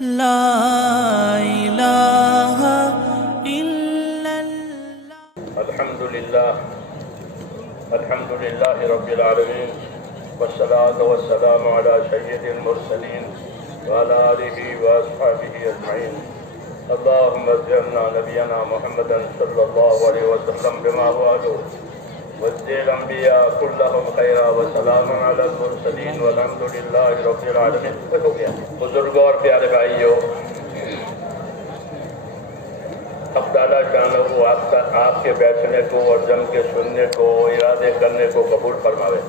لا إله إلا الله. الحمد لله رب العالمين، والصلاة والسلام على سيد المرسلين وعلى آله وأصحابه أجمعين. اللهم اجعلنا نبينا محمدا صلى الله عليه وسلم بما هو أهله، واجزل الأنبياء كلهم خيرا، وسلام على المرسلين والحمد لله رب العالمين. بزرگوں اور پیارے بھائیوں، اب تعالیٰ شانہ آپ کے بیٹھنے کو اور جم کے سننے کو، ارادے کرنے کو قبول فرماوے،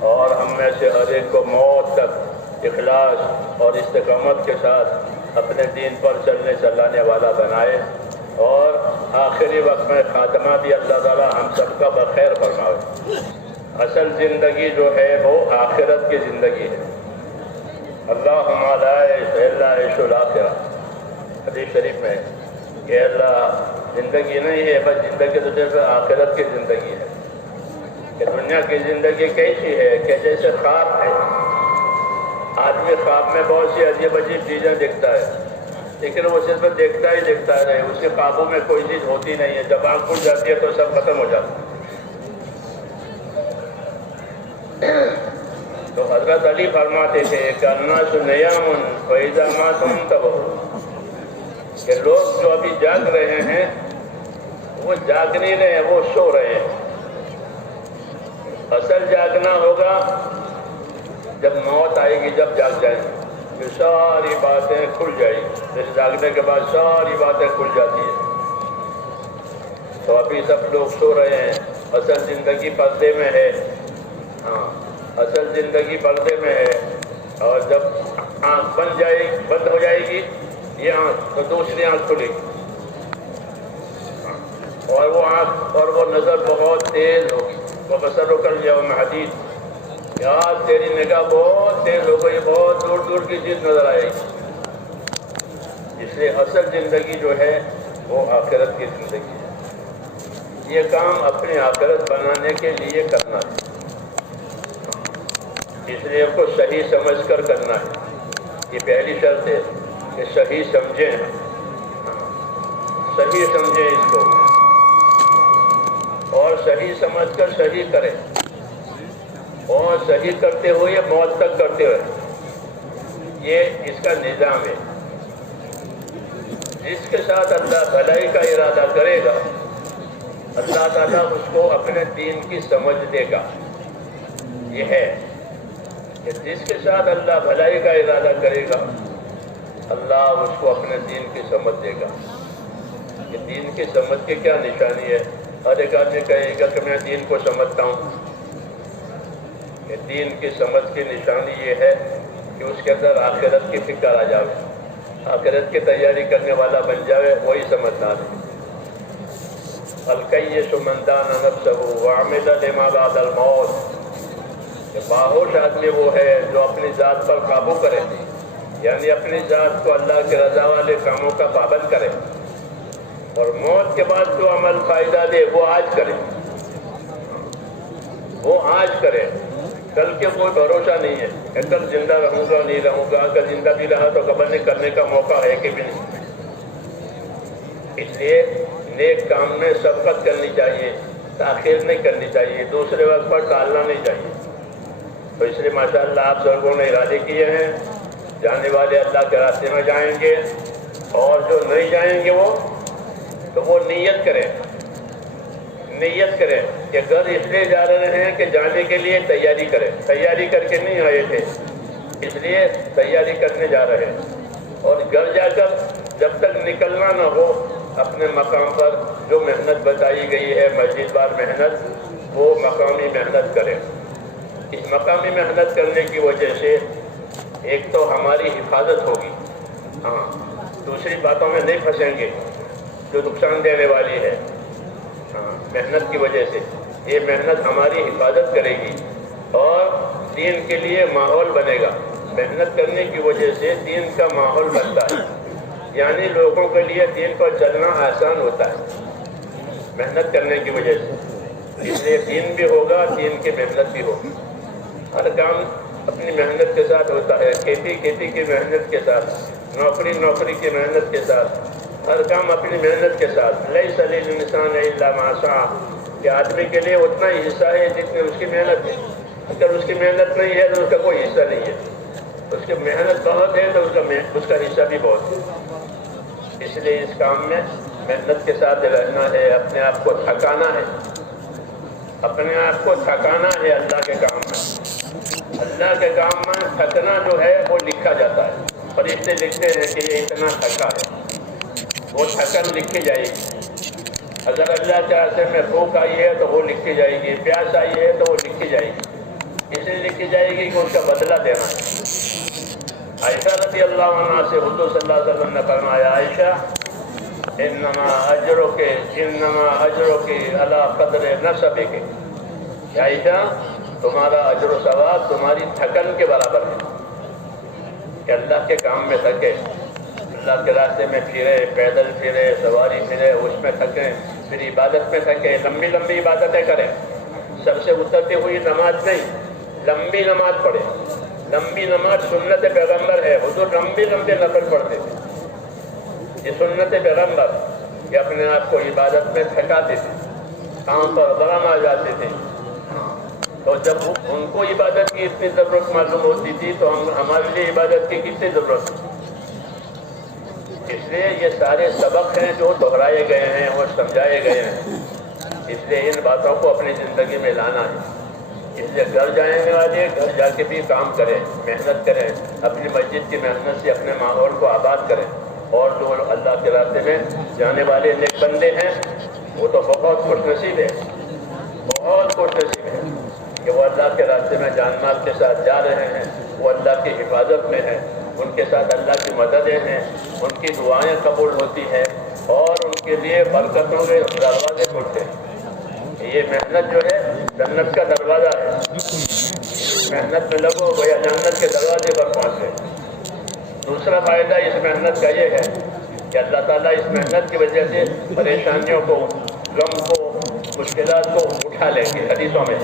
اور ہم میں سے ہر ایک کو موت تک اخلاص اور استقامت کے ساتھ اپنے دین پر چلنے چلانے والا بنائے، اور آخری وقت میں خاتمہ بھی اللہ تعالیٰ ہم سب کا بخیر فرماوے۔ اصل زندگی جو ہے وہ آخرت کی زندگی ہے۔ اللہم لا عیش الا عیش الآخرہ، حدیث شریف میں کہ اللہ زندگی نہیں ہے، بس زندگی تو صرف آخرت کی زندگی ہے۔ کہ دنیا کی زندگی کیسی ہے کہ جیسے خواب ہے، آدمی خواب میں بہت سی عجیب عجیب چیزیں دیکھتا ہے، لیکن وہ صرف دیکھتا ہی رہے، اس کے خوابوں میں کوئی چیز ہوتی نہیں ہے۔ جب آنکھ کھل جاتی ہے تو سب ختم ہو جاتا ہے۔ تو حضرت علی فرماتے تھے کہ الناس نیام فاذا ماتوا انتبہوا، کہ لوگ جو ابھی جاگ رہے ہیں وہ جاگ نہیں رہے ہیں، وہ سو رہے ہیں۔ اصل جاگنا ہوگا جب موت آئے گی، جب جاگ جائیں گے، یہ ساری باتیں کھل جائیں گی۔ جیسے جاگنے کے بعد ساری باتیں کھل جاتی ہیں۔ تو ابھی سب لوگ سو رہے ہیں، اصل زندگی پردے میں ہے۔ ہاں، اصل زندگی پردے میں ہے، اور جب آنکھ بند ہو جائے گی یہ آنکھ، تو دوسری آنکھ کھلے گی، اور وہ آنکھ اور وہ نظر بہت تیز ہوگی۔ وہ بصر کر یوم حدید، یار تیری نگاہ بہت تیز ہو گئی، بہت دور دور کی چیز نظر آئے گی۔ اس لیے اصل زندگی جو ہے وہ آخرت کی زندگی ہے۔ یہ کام اپنی آخرت بنانے کے لیے کرنا ہے، اس لیے اس کو صحیح سمجھ کر کرنا ہے۔ یہ پہلی شرط ہے کہ صحیح سمجھیں، صحیح سمجھیں اس کو، اور صحیح سمجھ کر صحیح کریں، اور صحیح کرتے ہوئے موت تک کرتے ہوئے۔ یہ اس کا نظام ہے۔ جس کے ساتھ اللہ بھلائی کا ارادہ کرے گا، اللہ تعالیٰ اس کو اپنے دین کی سمجھ دے گا۔ یہ ہے کہ جس کے ساتھ اللہ بھلائی کا ارادہ کرے گا، اللہ اس کو اپنے دین کی سمجھ دے گا۔ کہ دین کی سمجھ کی کیا نشانی ہے؟ ہر ایک آدمی کہے گا کہ میں دین کو سمجھتا ہوں۔ کہ دین کی سمجھ کی نشانی یہ ہے کہ اس کے اندر آخرت کی فکر آ جائے، آخرت کی تیاری کرنے والا بن جائے، وہی سمجھدار ہے۔ الکیس من دان نفسہ وعمل لما بعد الموت، کہ باہوش آدمی وہ ہے جو اپنی ذات پر قابو کرے، یعنی اپنی ذات کو اللہ کے رضا والے کاموں کا پابند کرے، اور موت کے بعد جو عمل فائدہ دے وہ آج کرے، وہ آج کرے۔ کل کے کوئی بھروسہ نہیں ہے کہ کل زندہ رہوں گا نہیں رہوں گا، اگر زندہ بھی رہا تو قبر میں کرنے کا موقع ہے کہ بھی نہیں۔ اس لیے نیک کام میں سبقت کرنی چاہیے، تاخیر نہیں کرنی چاہیے، دوسرے وقت پر ٹالنا نہیں چاہیے۔ تو اس لیے ماشاءاللہ آپ سبوں نے ارادے کیے ہیں، جانے والے اللہ کے راستے میں جائیں گے، اور جو نہیں جائیں گے وہ نیت کریں کہ گھر اس لیے جا رہے ہیں کہ جانے کے لیے تیاری کریں، تیاری کر کے نہیں آئے تھے، اس لیے تیاری کرنے جا رہے ہیں۔ اور گھر جا کر جب تک نکلنا نہ ہو، اپنے مقام پر جو محنت بتائی گئی ہے، مسجد وار محنت، وہ مقامی محنت کریں۔ اس مقامی محنت کرنے کی وجہ سے ایک تو ہماری حفاظت ہوگی، ہاں، دوسری باتوں میں نہیں پھنسیں گے جو نقصان دینے والی ہے۔ محنت کی وجہ سے یہ محنت ہماری حفاظت کرے گی، اور دین کے لیے ماحول بنے گا۔ محنت کرنے کی وجہ سے دین کا ماحول بنتا ہے، یعنی لوگوں کے لیے دین پر چلنا آسان ہوتا ہے محنت کرنے کی وجہ سے۔ اس لیے دین بھی ہوگا، دین کی محنت بھی ہوگی۔ ہر کام اپنی محنت کے ساتھ ہوتا ہے، کھیتی کی محنت کے ساتھ، نوکری کی محنت کے ساتھ، ہر کام اپنی محنت کے ساتھ۔ لیس للانسان الا ما سعى، کہ آدمی کے لیے اتنا ہی حصہ ہے جتنی اس کی محنت ہے۔ اگر اس کی محنت نہیں ہے تو اس کا کوئی حصہ نہیں ہے، اس کی محنت بہت ہے تو اس کا حصہ بھی بہت ہے۔ اس لیے اس کام میں محنت کے ساتھ رہنا ہے، اپنے آپ کو تھکانا ہے، اللہ کے کام میں۔ اللہ کے کام میں تھکنا جو ہے وہ لکھا جاتا ہے، فرشتے لکھتے ہیں کہ یہ اتنا تھکا ہے، وہ تھکن لکھی جائے گی۔ اگر اللہ کے راستے میں بھوک آئی ہے تو وہ لکھی جائے گی، پیاس آئی ہے تو وہ لکھی جائے گی، اس لیے لکھی جائے گی کہ اس کا بدلہ دینا ہے۔ عائشہ رضی اللہ عنہ سے حضور صلی اللہ علیہ وسلم نے فرمایا، عائشہ انما اجرک علی قدر نسبک، کہ عائشہ تمہارا اجر و ثواب تمہاری تھکن کے برابر ہے، کہ اللہ کے کام میں تھکے، اللہ کے راستے میں پھرے، پیدل پھرے، سواری پھرے، اس میں تھکیں، پھر عبادت میں تھکے، لمبی عبادتیں کریں، سب سے اترتی ہوئی نماز نہیں، لمبی نماز پڑھے۔ لمبی نماز سنت پیغمبر ہے، حضور لمبے نفل پڑھتے تھے، یہ سنت پیغمبر، کہ اپنے آپ کو عبادت میں تھکاتے تھے، کام پر برہم آ جاتے تھے۔ تو جب ان کو عبادت کی اتنی ضرورت معلوم ہوتی تھی تو ہمارے لیے عبادت کی کتنی ضرورت ہے؟ اس لیے یہ سارے سبق ہیں جو دہرائے گئے ہیں اور سمجھائے گئے ہیں، اس لیے ان باتوں کو اپنی زندگی میں لانا ہے۔ اس لیے گھر جانے والے گھر جا کے بھی کام کریں، محنت کریں، اپنی مسجد کی محنت سے اپنے ماحول کو آباد کریں، اور جو اللہ کے راستے میں جانے والے نیک بندے ہیں وہ تو بہت خوش نصیب ہے، بہت خوش نصیب ہے کہ وہ اللہ کے راستے میں جان مال کے ساتھ جا رہے ہیں، وہ اللہ کی حفاظت میں ہیں، ان کے ساتھ اللہ کی مددیں ہیں، ان کی دعائیں قبول ہوتی ہیں، اور ان کے لیے برکتوں کے دروازے کھلتے ہیں۔ یہ محنت جو ہے جنت کا دروازہ ہے، محنت میں لگو گویا جنت کے دروازے پر پہنچے۔ دوسرا فائدہ اس محنت کا یہ ہے کہ اللہ تعالیٰ اس محنت کی وجہ سے پریشانیوں کو، غم کو، مشکلات کو اٹھا لیں گے۔ حدیثوں میں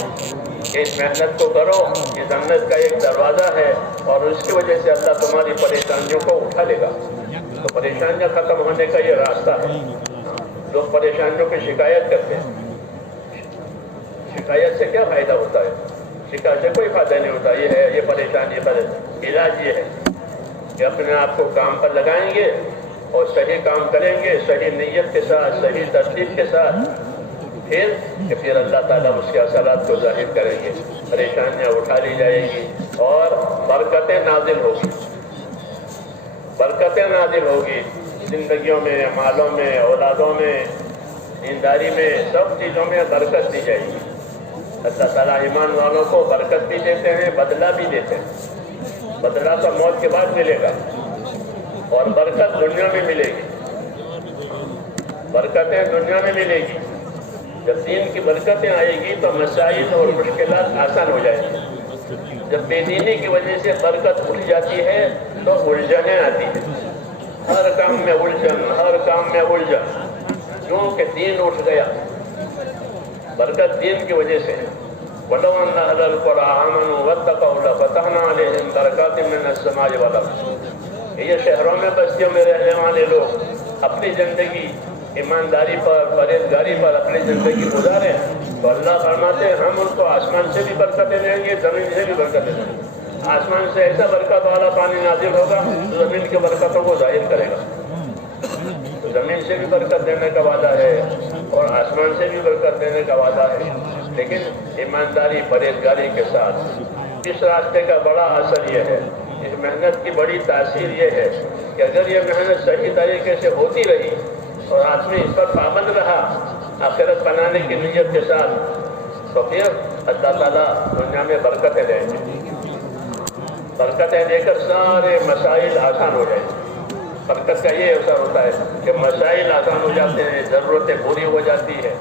کہ اس محنت کو کرو، یہ جنت کا ایک دروازہ ہے، اور اس کی وجہ سے اللہ تمہاری پریشانیوں کو اٹھا لے گا۔ تو پریشانیاں ختم ہونے کا یہ راستہ ہے۔ لوگ پریشانیوں کی شکایت کرتے ہیں، شکایت سے کیا فائدہ ہوتا ہے؟ شکایت سے کوئی فائدہ نہیں ہوتا۔ یہ ہے، یہ پریشانی پر علاج یہ ہے کہ اپنے آپ کو کام پر لگائیں گے اور صحیح کام کریں گے، صحیح نیت کے ساتھ، صحیح ترتیب کے ساتھ، پھر اللہ تعالیٰ اس کے اثرات کو ظاہر کریں گے، پریشانیاں اٹھا لی جائے گی، اور برکتیں نازل ہوگی، برکتیں نازل ہوگی زندگیوں میں، مالوں میں، اولادوں میں، دینداری میں، سب چیزوں میں برکت دی جائے گی۔ اللہ تعالیٰ ایمان والوں کو برکت بھی دیتے ہیں، بدلہ بھی دیتے ہیں۔ بدلہ تو موت کے بعد ملے گا، اور برکت دنیا میں ملے گی، برکتیں دنیا میں ملے گی۔ جب دین کی برکتیں آئے گی تو مسائل اور مشکلات آسان ہو جائیں گی۔ جب بے دینی کی وجہ سے برکت اٹھ جاتی ہے تو الجھنیں آتی ہیں، ہر کام میں الجھن، ہر کام میں الجھن، کیونکہ دین اٹھ گیا۔ برکت دین کی وجہ سے ہے۔ وَلَوْ أَنَّ أَهْلَ الْقُرَىٰ آمَنُوا وَاتَّقَوْا لَفَتَحْنَا عَلَيْهِمْ بَرَكَاتٍ مِّنَ السَّمَاءِ وَالْأَرْضِ۔ یہ شہروں میں، بستیوں میں رہنے والے لوگ اپنی زندگی ایمانداری پر، پرہیزگاری پر اپنی زندگی گزاریں تو اللہ فرماتے ہیں ہم ان کو آسمان سے بھی برکتیں دیں گے، زمین سے بھی برکتیں دیں گے۔ آسمان سے ایسا برکت والا پانی نازل ہوگا تو زمین کی برکتوں کو ظاہر کرے گا۔ تو زمین سے بھی برکت دینے کا وعدہ ہے اور آسمان سے بھی برکت دینے کا وعدہ ہے، لیکن ایمانداری، پرہیزگاری کے ساتھ۔ اس راستے کا بڑا اثر یہ ہے، اس محنت کی بڑی تاثیر یہ ہے کہ اگر یہ محنت صحیح طریقے سے ہوتی رہی اور آدمی اس پر پابند رہا آخرت بنانے کی نیت کے ساتھ، تو پھر اللہ تعالیٰ دنیا میں برکتیں دیں گے، برکتیں دے کر سارے مسائل آسان ہو جائیں گے۔ برکت کا یہ اثر ہوتا ہے کہ مسائل آسان ہو جاتے ہیں، ضرورتیں پوری ہو جاتی ہیں،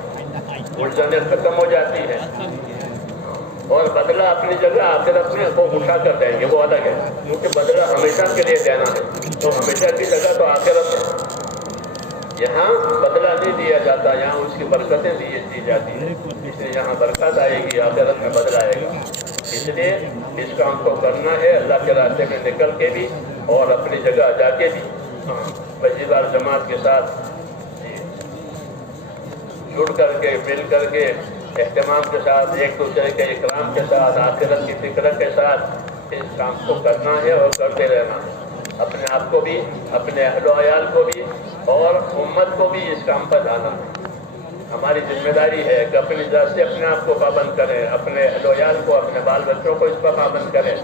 الجھنیں ختم ہو جاتی ہیں، اور بدلہ اپنی جگہ آخرت میں وہ اٹھا کر دیں گے، وہ الگ ہے، کیونکہ بدلہ ہمیشہ کے لیے دینا ہے، تو ہمیشہ کی جگہ تو آخرت ہے۔ یہاں بدلہ نہیں دیا جاتا، یہاں اس کی برکتیں دی جاتی ہیں، اس لیے یہاں برکت آئے گی، آخرت میں بدلہ آئے گا۔ اس لیے اس کام کو کرنا ہے اللہ کے راستے میں نکل کے بھی اور اپنی جگہ جا کے بھی مزیدار جماعت کے ساتھ جڑ کر کے مل کر کے اہتمام کے ساتھ ایک دوسرے کے اکرام کے ساتھ آخرت کی فکر کے ساتھ اس کام کو کرنا ہے اور کرتے رہنا ہے. اپنے آپ کو بھی اپنے اہل و عیال کو بھی اور امت کو بھی اس کام پر لانا ہے. ہماری ذمہ داری ہے کہ اپنی ذات سے اپنے آپ کو پابند کریں, اپنے اہل و عیال کو اپنے بال بچوں کو اس پر پابند کریں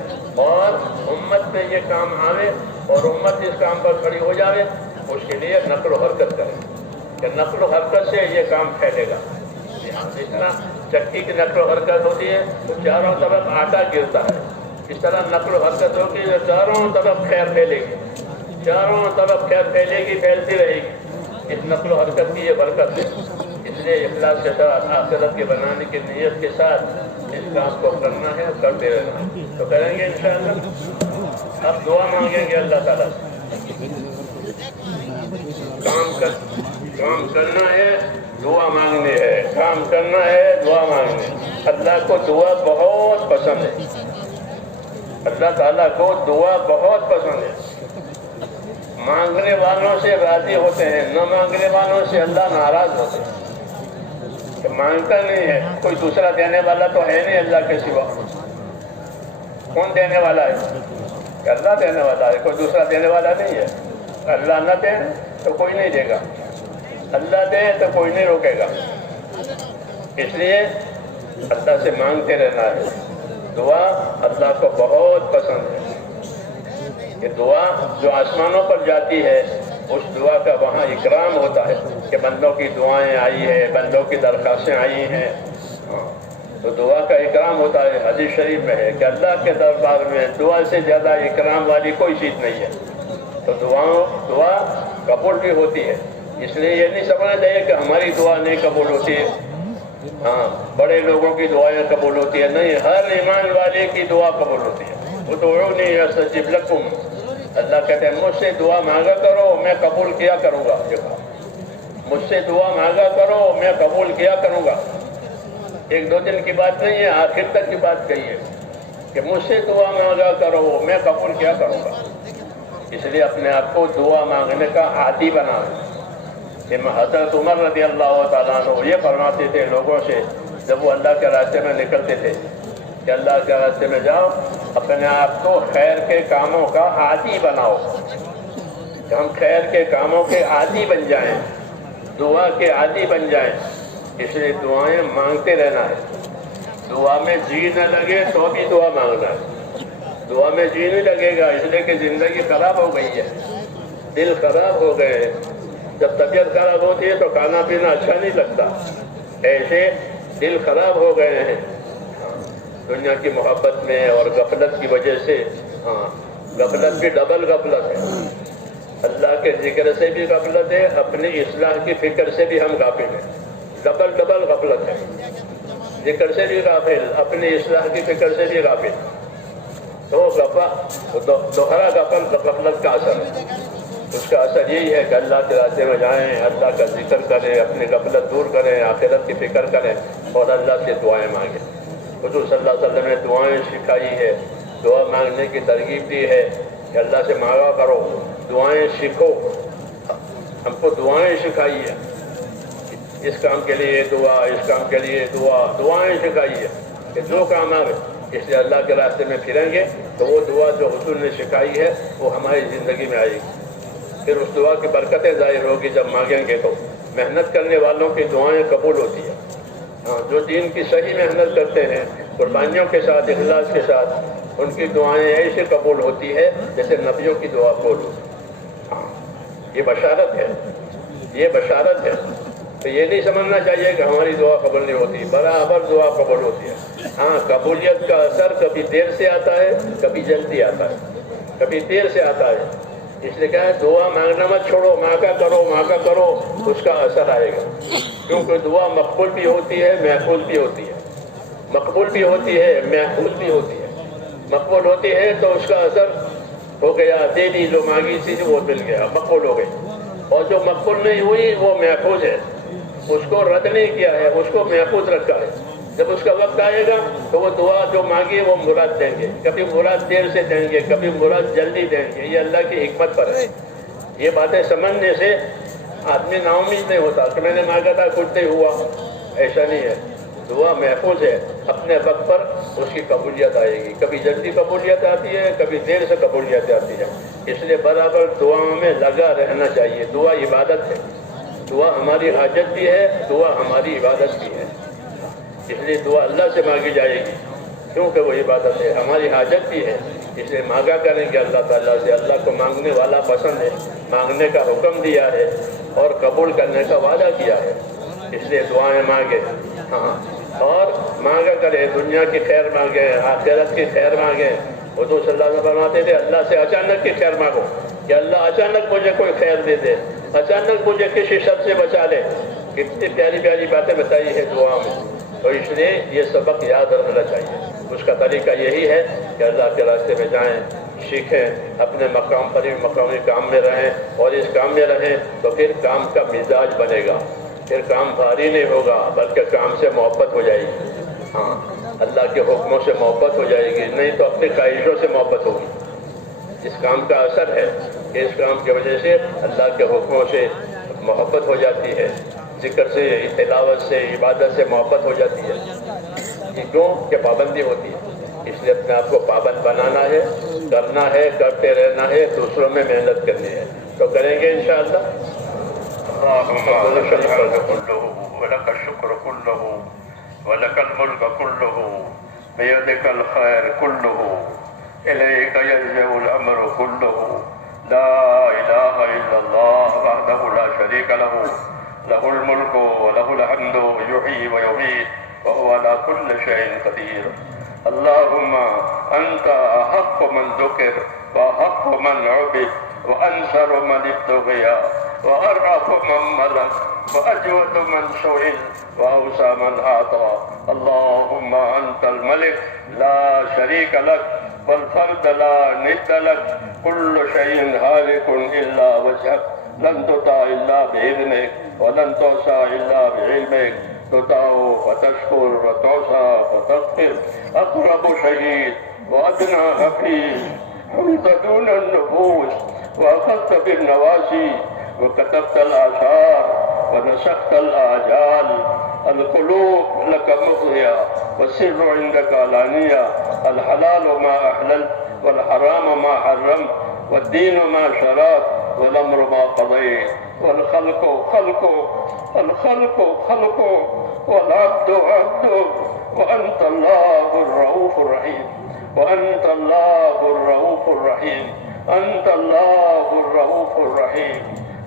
اور امت میں یہ کام آوے اور امت اس کام پر کھڑی ہو جاوے. اس کے لیے نقل و حرکت کریں کہ نقل و حرکت سے یہ کام پھیلے گا. جس طرح چکی کی نقل و حرکت ہوتی ہے تو چاروں طرف آٹا گرتا ہے, اس طرح نقل و حرکت ہوگی تو چاروں طرف خیر پھیلے گی, چاروں طرف خیر پھیلے گی, پھیلتی رہے گی. اس نقل و حرکت کی یہ برکت ہے. اس لیے اخلاص کے ساتھ آخرت کے بنانے کی نیت کے ساتھ اس کام کو کرنا ہے اور کرتے رہنا ہے. تو کریں گے انشاءاللہ. اب دعا مانگیں گے اللہ تعالیٰ سے. کام کرنا ہے, دعا مانگنی ہے, کام کرنا ہے, دعا مانگنی ہے. اللہ کو دعا بہت پسند ہے. اللہ تعالیٰ کو دعا بہت پسند ہے. مانگنے والوں سے راضی ہوتے ہیں, نہ مانگنے والوں سے اللہ ناراض ہوتے ہیں. کہ مانگتا نہیں ہے, کوئی دوسرا دینے والا تو ہے نہیں اللہ کے سوا. کون دینے والا ہے؟ اللہ دینے والا ہے, کوئی دوسرا دینے والا نہیں ہے. اللہ نہ دے تو کوئی نہیں دے گا, اللہ دے تو کوئی نہیں روکے گا. اس لیے اللہ سے مانگتے رہنا ہے. دعا اللہ کو بہت پسند ہے. یہ دعا جو آسمانوں پر جاتی ہے اس دعا کا وہاں اکرام ہوتا ہے کہ بندوں کی دعائیں آئی ہیں, بندوں کی درخواستیں آئی ہیں. تو دعا کا اکرام ہوتا ہے. حدیث شریف میں ہے کہ اللہ کے دربار میں دعا سے زیادہ اکرام والی کوئی چیز نہیں ہے. تو دعا قبول بھی ہوتی ہے. اس لیے یہ نہیں سمجھنا چاہیے کہ ہماری دعا نہیں قبول ہوتی ہے, ہاں بڑے لوگوں کی دعائیں قبول ہوتی ہے. نہیں, ہر ایمان والے کی دعا قبول ہوتی ہے. ادعونی استجب لکم. اللہ کہتے ہیں مجھ سے دعا مانگا کرو, میں قبول کیا کروں گا. مجھ سے دعا مانگا کرو, میں قبول کیا کروں گا. ایک دو دن کی بات نہیں ہے, آخر تک کی بات کہی ہے کہ مجھ سے دعا مانگا کرو, میں قبول کیا کروں گا. اس لیے اپنے آپ کو دعا مانگنے کا عادی بنا. حضرت عمر رضی اللہ تعالیٰ عنہ یہ فرماتے تھے لوگوں سے جب وہ اللہ کے راستے میں نکلتے تھے کہ اللہ کے راستے میں جاؤ, اپنے آپ کو خیر کے کاموں کا عادی بناؤ. کہ ہم خیر کے کاموں کے عادی بن جائیں, دعا کے عادی بن جائیں. اس لیے دعائیں مانگتے رہنا ہے. دعا میں جی نہ لگے تو بھی دعا مانگنا ہے. دعا میں جی نہیں لگے گا اس لیے کہ زندگی خراب ہو گئی ہے, دل خراب ہو گئے ہیں. جب طبیعت خراب ہوتی ہے تو کھانا پینا اچھا نہیں لگتا. ایسے دل خراب ہو گئے ہیں دنیا کی محبت میں اور غفلت کی وجہ سے. غفلت بھی ڈبل غفلت ہے. اللہ کے ذکر سے بھی غفلت ہے, اپنی اصلاح کی فکر سے بھی ہم غافل ہیں. ڈبل غفلت ہے. ذکر سے بھی غافل, اپنی اصلاح کی فکر سے بھی غافل. تو دوہرا غفلت کا اثر ہے. اس کا اثر یہی ہے کہ اللہ کے راستے میں جائیں, اللہ کا ذکر کریں, اپنی غفلت دور کریں, آخرت کی فکر کریں اور اللہ سے دعائیں مانگیں. حضور صلی اللہ علیہ وسلم نے دعائیں سکھائی ہے, دعا مانگنے کی ترغیب دی ہے کہ اللہ سے مانگا کرو, دعائیں سیکھو. ہم کو دعائیں سکھائی ہے, اس کام کے لیے دعا, اس کام کے لیے دعا, دعائیں سکھائی ہے کہ جو کام آئے. اس لیے اللہ کے راستے میں پھریں گے تو وہ دعا جو حضور نے سکھائی ہے وہ ہماری زندگی میں آئے گی. پھر اس دعا کی برکتیں ظاہر ہوگی. جب مانگیں گے تو محنت کرنے والوں کی دعائیں قبول ہوتی ہیں. جو دین کی صحیح محنت کرتے ہیں قربانیوں کے ساتھ, اخلاص کے ساتھ, ان کی دعائیں ایسے قبول ہوتی ہے جیسے نبیوں کی دعا قبول ہوتی. یہ بشارت ہے, یہ بشارت ہے. تو یہ نہیں سمجھنا چاہیے کہ ہماری دعا قبول نہیں ہوتی. برابر دعا قبول ہوتی ہے. ہاں, قبولیت کا اثر کبھی دیر سے آتا ہے, کبھی جلدی آتا ہے, کبھی دیر سے آتا ہے. اس لیے کہا ہے دعا مانگنا مت چھوڑو, مانگا کرو, اس کا اثر آئے گا. کیونکہ دعا مقبول بھی ہوتی ہے, محفوظ بھی ہوتی ہے. مقبول بھی ہوتی ہے, محفوظ بھی ہوتی ہے. مقبول ہوتی ہے تو اس کا اثر ہو گیا, دے دی جو مانگی تھی وہ مل گیا, مقبول ہو گئی. اور جو مقبول نہیں ہوئی وہ محفوظ ہے, اس کو رد نہیں کیا ہے, اس کو محفوظ رکھا ہے. جب اس کا وقت آئے گا تو وہ دعا جو مانگی وہ مراد دیں گے، کبھی مراد دیر سے دیں گے، کبھی مراد جلدی دیں گے، یہ اللہ کی حکمت پر ہے۔ یہ باتیں سمجھنے سے آدمی نا امید نہیں ہوتا کہ میں نے مانگا تھا کچھ نہیں ہوا، ایسا نہیں ہے۔ دعا محفوظ ہے، اپنے وقت پر اس کی قبولیت آئے گی، کبھی جلدی قبولیت آتی ہے، کبھی دیر سے قبولیت آتی ہے۔ اس لیے برابر دعاؤں میں لگا رہنا چاہیے۔ دعا عبادت ہے، دعا ہماری حاجت بھی ہے، دعا ہماری عبادت بھی ہے۔ اس لیے دعا اللہ سے مانگی جائے گی کیونکہ وہ عبادت ہے، ہماری حاجت بھی ہے، اس لیے مانگا کریں گے اللہ تعالیٰ سے۔ اللہ کو مانگنے والا پسند ہے، مانگنے کا حکم دیا ہے اور قبول کرنے کا وعدہ کیا ہے، اس لیے دعائیں مانگے۔ ہاں، اور مانگا کرے، دنیا کی خیر مانگے، آخرت کی خیر مانگے۔ حضور صلی اللہ علیہ وسلم فرماتے تھے اللہ سے اچانک کی خیر مانگو کہ اللہ اچانک مجھے کوئی خیر دے دے، اچانک مجھے کسی شر سے بچا لے۔ کتنی پیاری پیاری باتیں بتائی ہے دعا میں، تو اس لیے یہ سبق یاد رکھنا چاہیے۔ اس کا طریقہ یہی ہے کہ اللہ کے راستے میں جائیں، سیکھیں، اپنے مقام پر مقامی کام میں رہیں، اور اس کام میں رہیں تو پھر کام کا مزاج بنے گا، پھر کام بھاری نہیں ہوگا بلکہ کام سے محبت ہو جائے گی۔ ہاں، اللہ کے حکموں سے محبت ہو جائے گی، نہیں تو اپنی خواہشوں سے محبت ہوگی۔ اس کام کا اثر ہے کہ اس کام کی وجہ سے اللہ کے حکموں سے محبت ہو جاتی ہے، ذکر سے، تلاوت سے، عبادت سے محبت ہو جاتی ہے۔ یہ کیوں کہ پابندی ہوتی ہے، اس لیے اپنے آپ کو پابند بنانا ہے، کرنا ہے، کرتے رہنا ہے، دوسروں میں محنت کرنی ہے۔ تو کریں گے انشاءاللہ۔ اللهم لك الحمد كله ولك الشكر كله ولك الملك كله بيدك الخير كله إليك يرجع الأمر كله لا إله إلا الله وحده لا شريك له له الملك وله الحمد يحيي ويميت وهو على كل شيء قدير اللهم أنت أحق من ذكر وأحق من عبد وأنصر من ابتغي وأرأف من ملك وأجود من سئل وأوسع من أعطى اللهم أنت الملك لا شريك لك والفرد لا ند لك كل شيء هالك إلا وجهك لن تطاع إلا بإذنك ولن تعصى إلا بعلمك تطاع فتشكر وتعصى فتغفر أقرب شهيد وأدنى حفيظ حمد دون النفوس وأخذت بالنواسي وكتبت الآثار ونسخت الآجال القلوب لك مفضية والسر عندك علانية الحلال ما أحللت والحرام ما حرمت والدين ما شرعت والأمر ما قضيت والخلق خلقك الخلق خلقك والعبد عبدك وأنت الله الرؤوف الرحيم وأنت الله الرؤوف الرحيم أنت الله الرؤوف الرحيم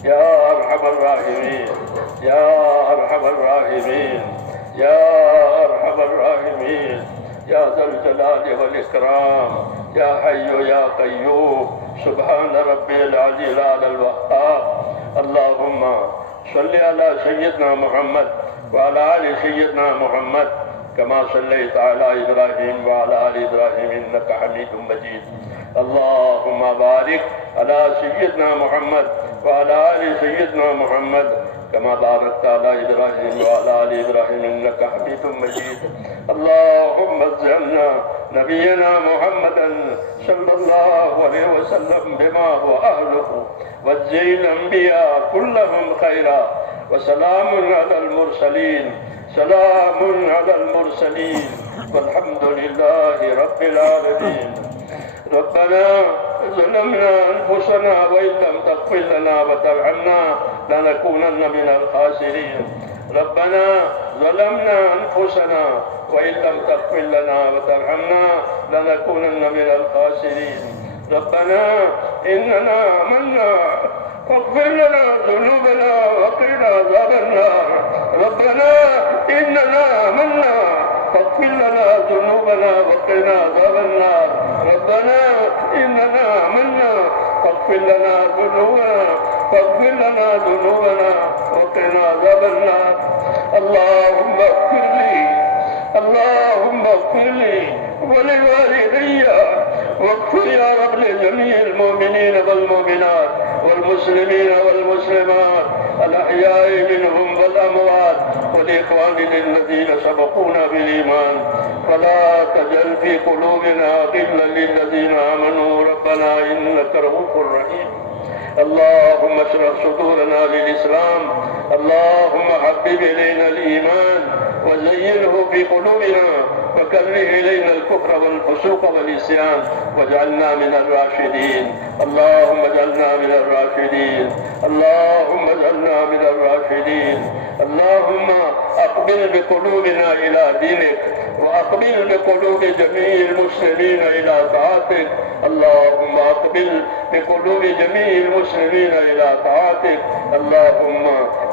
يا أرحم الراحمين يا أرحم الراحمين يا أرحم الراحمين يا ذا الجلال والإكرام يا حي يا قيوم سبحان ربي العلي الأعلى الوهاب اللهم صل على سيدنا محمد وعلى آل سيدنا محمد كما صليت على إبراهيم وعلى آل إبراهيم إنك حميد مجيد اللهم بارك على سيدنا محمد وعلى آل سيدنا محمد كما باركت على إبراهيم وعلى آل إبراهيم إنك حميد مجيد اللهم اجعلنا نبينا محمدا صلى الله عليه وسلم بما هو أهله واجزي الأنبياء كلهم خيرا وسلام على المرسلين سلام على المرسلين والحمد لله رب العالمين ربنا ظلمنا أنفسنا وإن لم تغفر لنا وترحمنا لنكونن من الخاسرين ربنا ظلمنا أنفسنا وإن لم تغفر لنا وترحمنا لنكونن من الخاسرين ربنا إننا آمنا فاغفر لنا ذنوبنا وقنا عذاب النار ربنا إننا آمنا فاغفر لنا ذنوبنا وقنا عذاب النار ربنا إننا آمنا فاغفر لنا ذنوبنا وقنا عذاب النار اللهم اغفر لي ولوالدي واغفر يا رب لجميع المؤمنين والمؤمنات والمسلمين والمسلمات الأحياء منهم والأموات ولإخواننا الذين سبقونا بالإيمان فلا تجعل في قلوبنا غلا للذين آمنوا ربنا إنك رؤوف رحيم. اللهم اشرح صدورنا للإسلام، اللهم حبب إلينا الإيمان وزينه في قلوبنا وكره إلينا الكفر والفسوق والعصيان واجعلنا من الراشدين. اللهم اجعلنا من الراشدين، اللهم اجعلنا من الراشدين. اللهم أقبل بقلوبنا إلى دينك وأقبل بقلوب جميع المسلمين إلى طاعتك. اللهم أقبل بقلوب جميع المسلمين إلى طاعتك. اللهم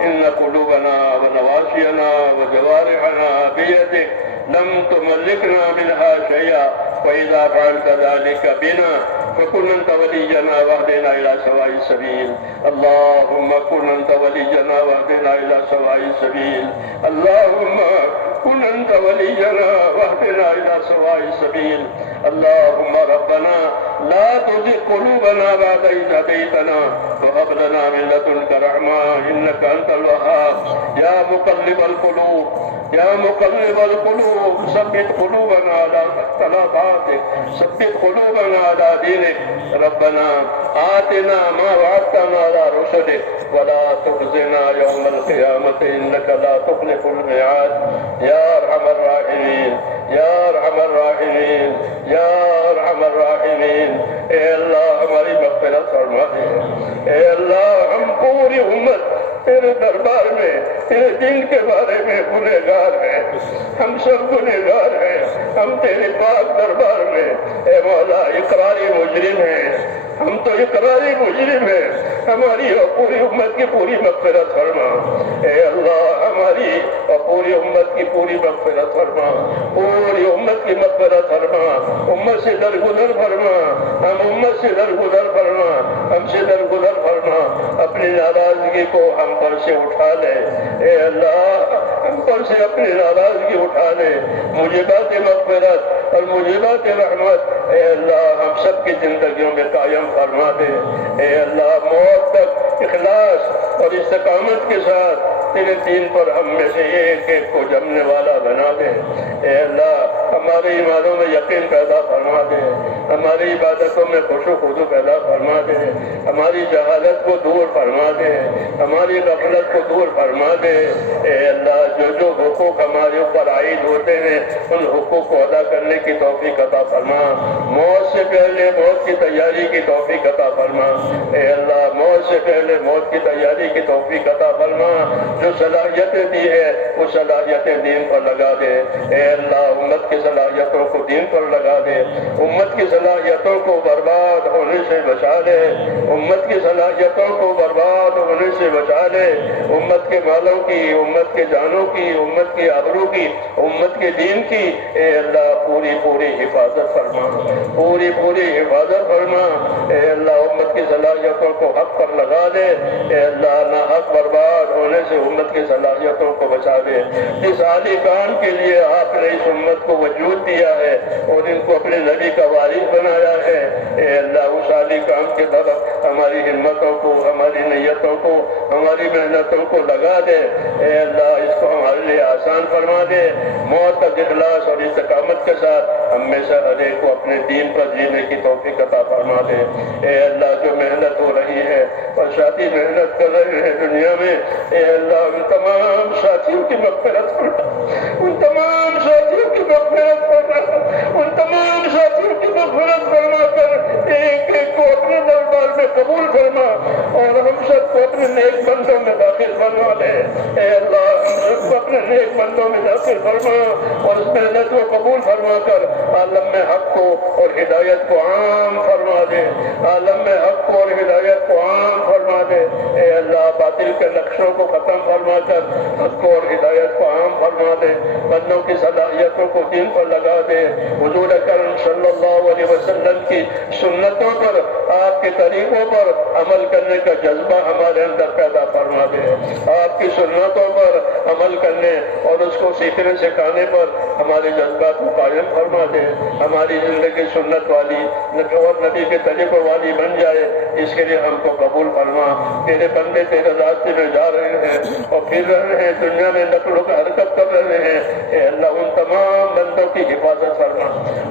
إن قلوبنا ونواسينا وجوارحنا بيدك لم تملكنا منها شيئا، وإذا فعلت ذلك بنا فكن أنت ولينا واهدنا إلى سواء السبيل. اللهم كن أنت ولينا واهدنا إلى سواء السبيل. اللهم كن أنت ولينا واهدنا إلى سواء السبيل. اللهم ربنا لا تزغ قلوبنا بعد إذ هديتنا وهب لنا من لدنك رحمة إنك أنت الوهاب. يا مقلب القلوب، يا مقلب القلوب ثبت قلوبنا على طاعتك، ثبت قلوبنا على دينك. ربنا آتنا ما وعدتنا على رسلك ولا تخزنا يوم القيامة إنك لا تخلف الميعاد. يا أرحم الراحمين، يا أرحم الراحمين، يا أرحم الراحمين. اے اللہ ہماری مغفرت فرما دے. اے اللہ ہم پوری امت تیرے دربار میں تیرے دین کے بارے میں گنہگار ہیں، ہم سب گنہگار ہیں. ہم تیرے پاک دربار میں اے مولا اقراری مجرم ہیں، ہم تو اقراری مجرم ہیں. ہماری اور پوری امت کی پوری مغفرت فرما. اے اللہ ہماری اور پوری امت کی پوری مغفرت فرما، پوری امت کی مغفرت فرما. امت سے درگزر فرما، ہم امت سے درگزر فرما، ہم سے درگزر فرما. اپنی ناراضگی کو ہم پر سے اٹھا لے. اے اللہ ہم پر سے اپنی ناراضگی اٹھا لے. موجبات مغفرت اور موجبات رحمت اے اللہ ہم سب کی زندگیوں میں قائم فرما دے. اے اللہ موت تک اخلاص اور استقامت کے ساتھ تیرے دین پر ہم میں سے ایک ایک کو جمنے والا بنا دے. اے اللہ ہمارے ایمانوں میں یقین پیدا فرما دے، ہماری عبادتوں میں خشوع و خضوع پیدا فرما دے، ہماری جہالت کو دور فرما دے، ہماری غفلت کو دور فرما دے. اے اللہ جو جو حقوق ہمارے اوپر عائد ہوتے ہیں ان حقوق کو ادا کرنے کی توفیق عطا فرما. موت سے پہلے موت کی تیاری کی توفیق عطا فرما. اے اللہ موت سے پہلے موت کی تیاری کی توفیق عطا فرما. جو صلاحیتیں دی ہے وہ صلاحیتیں دین پر لگا دے. اے اللہ امت کی صلاحیتوں کو دین پر لگا دے، امت کی صلاحیتوں کو برباد ہونے سے بچا لے، امت کی صلاحیتوں کو برباد ہونے سے بچا لے. امت کے مالوں کی، امت کے جانوں کی، امت کی آبرو کی، امت کے دین کی اے اللہ پوری پوری حفاظت فرما، پوری پوری حفاظت فرما. اے اللہ امت کی صلاحیتوں کو حق پر لگا دے. اے اللہ نہ حق برباد ہونے سے امت کی صلاحیتوں کو بچا دے. اس عالی کام کے لیے آپ نے اس امت کو وجود دیا ہے اور ان کو اپنے نبی کا وارث بنایا ہے. اے اللہ اس عالی کام کے طرف ہماری ہمتوں کو، ہماری نیتوں کو، ہماری محنتوں کو لگا دے. اے اللہ اس کو ہمارے لیے آسان فرما دے. موت تک اخلاص اور استقامت کے ساتھ ہم میں سے ہر ایک کو اپنے دین پر جینے کی توفیق عطا فرما دے. اے اللہ جو محنت ہو رہی ہے اور ساتھی محنت کر رہے ہیں دنیا میں، اے اللہ ان تمام ساتھیوں کی مغفرت فرما، ان تمام ساتھیوں کی مغفرت فرما، ان تمام ساتھیوں کی مغفرت فرما کر ایک ایک کو اپنے دربار میں قبول فرما اور ہم سب کو اپنے نیک بندوں میں داخل فرما لے. اے اللہ ہم سب کو اپنے نیک بندوں میں داخل فرما اور اس محنت کو قبول فرما کر عالم میں حق کو اور ہدایت کو عام فرما دے. عالم میں حق کو اور ہدایت کو عام فرما دے. اے اللہ باطل کے نقشوں کو ختم فرما کر حق کو اور ہدایت کو عام فرما دے. بندوں کی صلاحیتوں کو دین پر لگا دے. حضور اکرم صلی اللہ علیہ وسلم کی سنتوں پر، آپ کے طریقوں پر عمل کرنے کا جذبہ ہمارے اندر پیدا فرما دے. آپ کی سنتوں پر عمل کرنے اور اس کو سیکھنے سکھانے پر ہمارے جذبات کو قائم فرما دے. ہماری زندگی سنت والی اور نبی کے طریقوں والی بن جائے، اس کے لیے ہم کو قبول فرما. تیرے بندے تیرے راستے میں جا رہے ہیں اور پھر رہے ہیں، دنیا میں نقل و حرکت کر رہے ہیں، اے اللہ ان تمام بندوں کی حفاظت فرما،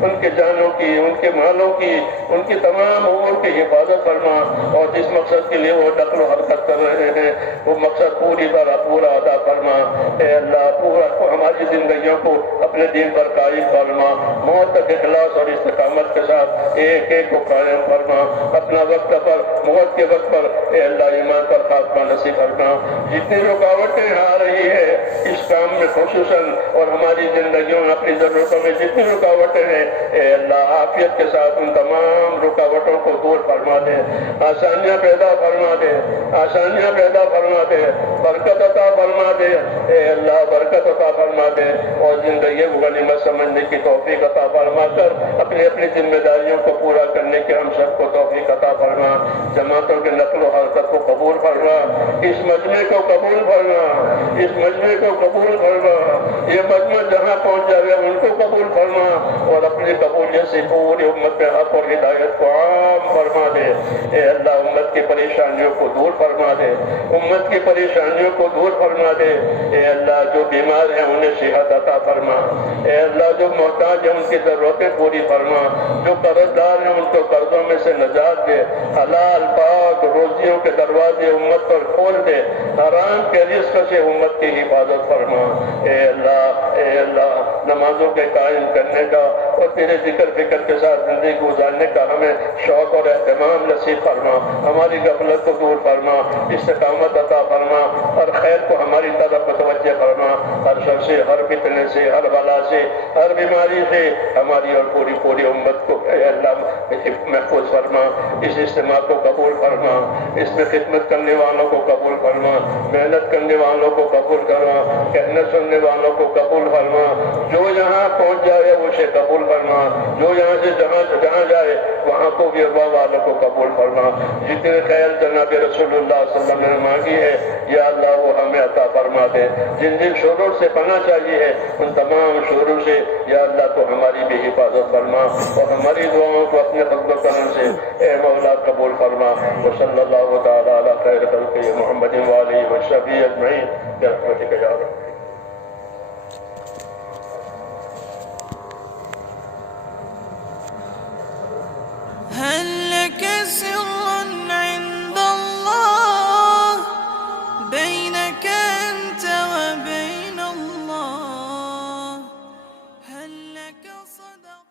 ان کے جانوں کی، ان کے مالوں کی، ان کی تمام امور کی حفاظت فرما، اور جس مقصد کے لیے وہ نقل و حرکت کر رہے ہیں وہ مقصد پوری طرح پورا ادا فرما، اے اللہ پورا ہماری زندگیوں کو اپنے دین پر قائم فرما، موت تک اخلاص اور استقامت کے ساتھ ایک ایک کو قائم فرما، اپنا وقت پر موت کے وقت پر اے اللہ ایمان پر خاتمہ نصیب فرما، جتنی رکاوٹیں آ رہی ہے اس کام میں خصوصاً اور ہماری زندگیوں میں اپنی ضرورتوں میں جتنی رکاوٹیں ہیں اے اللہ عافیت کے ساتھ ان تمام رکاوٹوں کو دور فرما دے، آسانیاں پیدا فرما دے، آسانیاں پیدا فرما دے، برکت عطا فرما دے، اے اللہ برکت عطا فرما دے، اور زندگی کو غنیمت سمجھنے کی توفیق عطا فرما کر اپنی اپنی ذمہ داریوں کو پورا کرنے کی ہم سب کو توفیق عطا فرما، جماعتوں کے نقل و حرکت کو قبول فرما، اس مجمع کو قبول فرما، اس مجمع کو قبول فرما، یہ مجمع جہاں پہنچ جائے ان کو قبول فرما، اور اپنی قبولیت سے پوری امت میں حق اور ہدایت کو عام فرما دے، اے اللہ امت کی پریشانیوں کو دور فرما دے، امت کی پریشانیوں کو دور فرما دے، اے اللہ جو بیمار ہیں انہیں صحت عطا فرما، اے اللہ جو محتاج ہیں ان کی ضرورتیں پوری فرما، جو قرض دار ہیں ان کو قرضوں میں سے نجات دے، حلال پاک روزیوں کے دروازے امت پر کھول دے، حرام کے رزق سے امت کی حفاظت فرما، اے اللہ نمازوں کے قائم کرنے کا اور تیرے ذکر فکر کے ساتھ زندگی گزارنے کا ہمیں شوق اور اہتمام نصیب فرما، ہماری غفلت کو دور فرما، استقامت عطا فرما، اور خیر کو ہماری طرف متوجہ فرما، ہر شر سے، ہر فتنے سے، ہر بلا سے، ہر بیماری سے ہماری اور پوری امت کو اے اللہ محفوظ فرما، اس اجتماع کو قبول فرما، اس میں خدمت کرنے والوں کو قبول فرما، محنت کرنے والوں کو قبول فرما، کہنے سننے والوں کو قبول فرما، جو یہاں پہنچ جائے اسے قبول فرما، جو یہاں سے جہاں جائے وہاں کو بھی ارواح والوں کو قبول فرما، جتنے خیر جناب رسول اللہ صلی اللہ علیہ وسلم نے مانگی ہے یا اللہ وہ ہمیں عطا فرما دے، جن جن شرور سے پناہ چاہیے ہے ان تمام شرور سے یا اللہ تو ہماری بھی حفاظت فرما، اور ہماری دعاؤں کو اپنے فضل و کرم سے اے مولا قبول فرما، وصلی اللہ تعالی علی خیر خلقہ محمد وآلہ وصحبہ اجمعین برحمتک یا رب۔